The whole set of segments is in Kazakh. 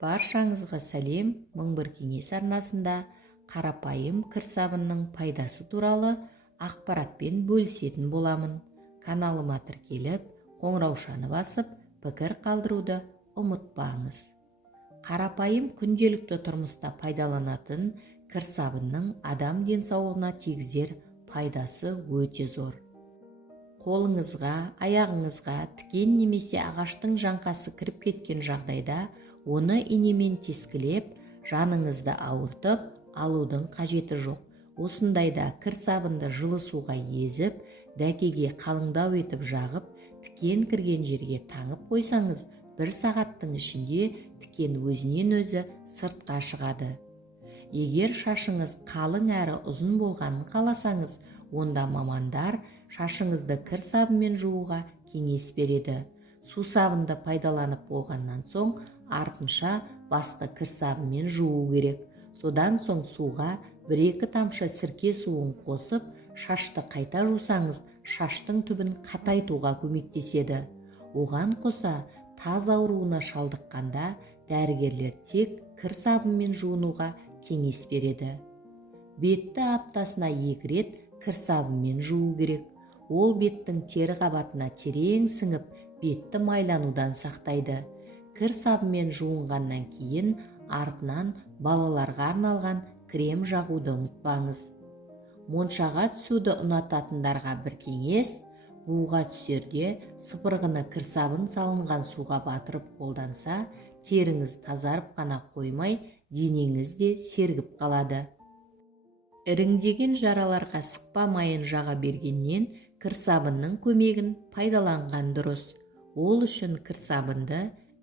Баршаңызға сәлем. Мың бір кеңес арнасында қарапайым кір сабынның пайдасы туралы ақпаратпен бөлісетін боламын. Каналыма тіркеліп, қоңыраушаны басып, пікір қалдыруды ұмытпаңыз. Қарапайым күнделікті тұрмыста пайдаланатын кір сабынның адам денсаулығына тигізер пайдасы өте зор. Қолыңызға, аяғыңызға тікен немесе ағаштың жаңқасы кіріп кеткен жағдайда оны инемен тескілеп, жаныңызды ауыртып алудың қажеті жоқ. Осындайда кір сабынды жылы суға езіп, дәкеге қалыңдау етіп жағып, тікен кірген жерге таңып қойсаңыз, 1 сағаттың ішінде тікен өзінен өзі сыртқа шығады. Егер шашыңыз қалың әрі ұзын болғанын қаласаңыз, онда мамандар шашыңызды кір сабынмен жууға кеңес береді. Сусабынды пайдаланып болғаннан соң, артынша басты кір сабынмен жуу керек. Содан соң суға 1-2 тамшы сірке суын қосып, шашты қайта жусаңыз, шаштың түбін қатайтуға көмектеседі. Оған қоса, таз ауруына шалдыққанда дәрігерлер тек кір сабынмен жуынуға кеңес береді. Бетті аптасына 2 рет кір сабынмен жуу керек. Ол беттің тері қабатына терең сіңіп, бетті майланудан сақтайды. Кір сабынмен жуынғаннан кейін артынан балаларға арналған крем жағуды ұмытпаңыз. Моншаға түсуді ұнататындарға бір кеңес: буға түсерде сыпырғыны кір сабын салынған суға батырып қолданса, теріңіз тазарып қана қоймай, денеңіз де сергіп қалады. Іріңдеген жараларға сықпа майын жаға бергеннен кір сабынның көмегін пайдаланған дұрыс. Ол үшін кір сабынды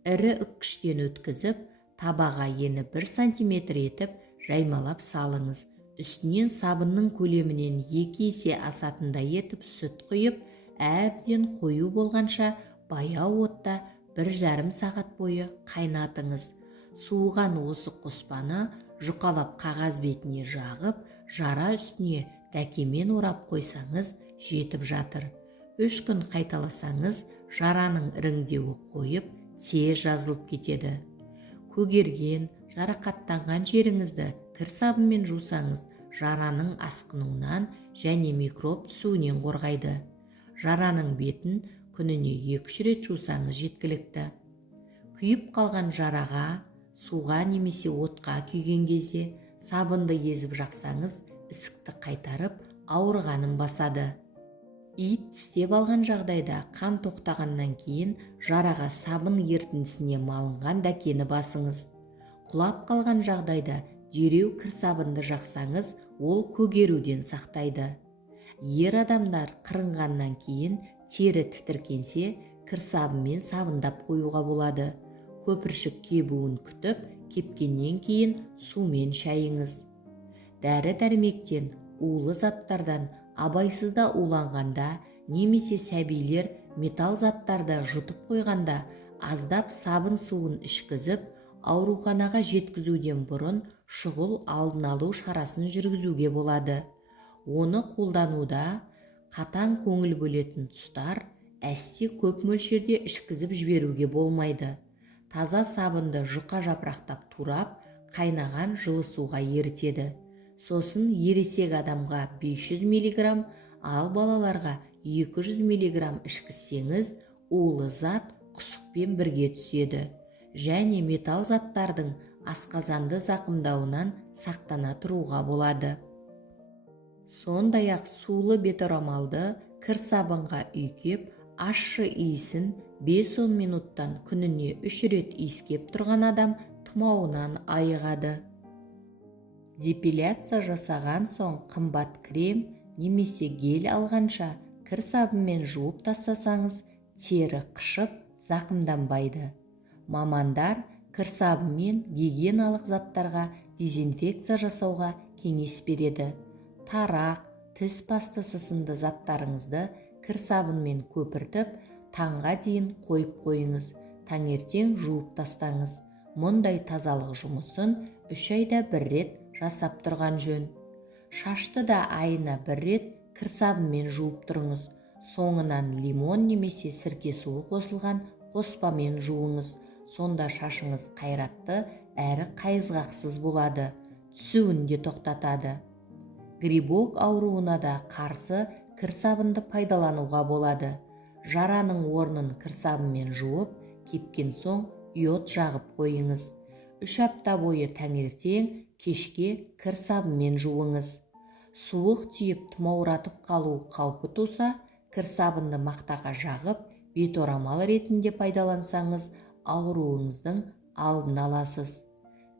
ірі үккіштен өткізіп, табаға ені 1 сантиметр етіп жаймалап салыңыз. Үстінен сабынның көлемінен 2 есе асатындай етіп сүт құйып, әбден қою болғанша баяу отта 1,5 сағат бойы қайнатыңыз. Суыған осы қоспаны жұқалап қағаз бетіне жағып, жара үстіне дәкемен орап қойсаңыз жетіп жатыр. 3 күн қайталасаңыз, жараның іріңдеуі қойып, тез жазылып кетеді. Көгерген, жарақаттанған жеріңізді кір сабынмен жусаңыз, жараның асқынуынан және микроб түсуінен қорғайды. Жараның бетін күніне 2-3 рет жусаңыз жеткілікті. Күйіп қалған жараға, суға немесе отқа күйген кезде сабынды езіп жақсаңыз, ісікті қайтарып, ауырғанын басады. Ит тістеп алған жағдайда қан тоқтағаннан кейін жараға сабын ертіндісіне малынған дәкені басыңыз. Құлап қалған жағдайда дереу кір сабынды жақсаңыз, ол көгеруден сақтайды. Ер адамдар қырынғаннан кейін тері тітіркенсе, кір сабынмен сабындап қоюға болады. Көпіршік кебуін күтіп, кепкеннен кейін сумен шайыңыз. Дәрі-дәрмектен, улы заттардан абайсызда уланғанда немесе сәбилер металл заттарды жұтып қойғанда аздап сабын суын ішкізіп, ауруханаға жеткізуден бұрын шұғыл алдын алу шарасын жүргізуге болады. Оны қолдануда қатаң көңіл бөлетін тұстар: әсте көп мөлшерде ішкізіп жіберуге болмайды. Таза сабынды жұқа жапырақтап турап, қайнаған жылы суға ерітеді. Сосын ересек адамға 500 мг, ал балаларға 200 мг ішкізсеңіз, улы зат құсықпен бірге түседі және металл заттардың асқазанды зақымдауынан сақтана тұруға болады. Сондай-ақ сулы беторамалды кір сабынға үйкеп, ащы иісін 5-10 минуттан күніне 3 рет иіскеп тұрған адам тұмауынан айығады. Депиляция жасаған соң қымбат крем немесе гель алғанша кір сабынмен жуып тастасаңыз, тері қышып, зақымданбайды. Мамандар кір сабынмен гигиеналық заттарға дезинфекция жасауға кеңес береді. Тарақ, тіс пастасы сынды заттарыңызды кір сабынмен көпіртіп, таңға дейін қойып қойыңыз. Таңертең жуып тастаңыз. Мұндай тазалық жұмысын 3 айда 1 рет жасап тұрған жөн. Шашты да айына 1 рет кір сабынмен жуып тұрыңыз. Соңынан лимон немесе сірке суы қосылған қоспамен жуыңыз. сонда шашыңыз қайратты әрі қайызғақсыз болады, түсуін де тоқтатады. Грибок ауруына да қарсы кір сабынды пайдалануға болады. Жараның орнын кір сабынмен жуып, кепкен соң йод жағып қойыңыз. 3 апта бойы таңертең, кешке кір сабынмен жуыңыз. Суық түйіп тұмауратып қалу қаупі туса, кір сабынды мақтаға жағып, бет орамал ретінде пайдалансаңыз, ауруыңыздың алдын аласыз.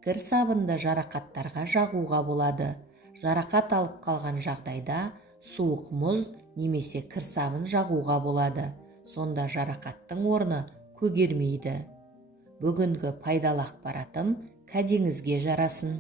Кір сабынды жарақаттарға жағуға болады. Жарақат алып қалған жағдайда суық мұз немесе кір сабын жағуға болады. Сонда жарақаттың орны көгермейді. Бүгінгі пайдалы ақпаратым кәдеңізге жарасын.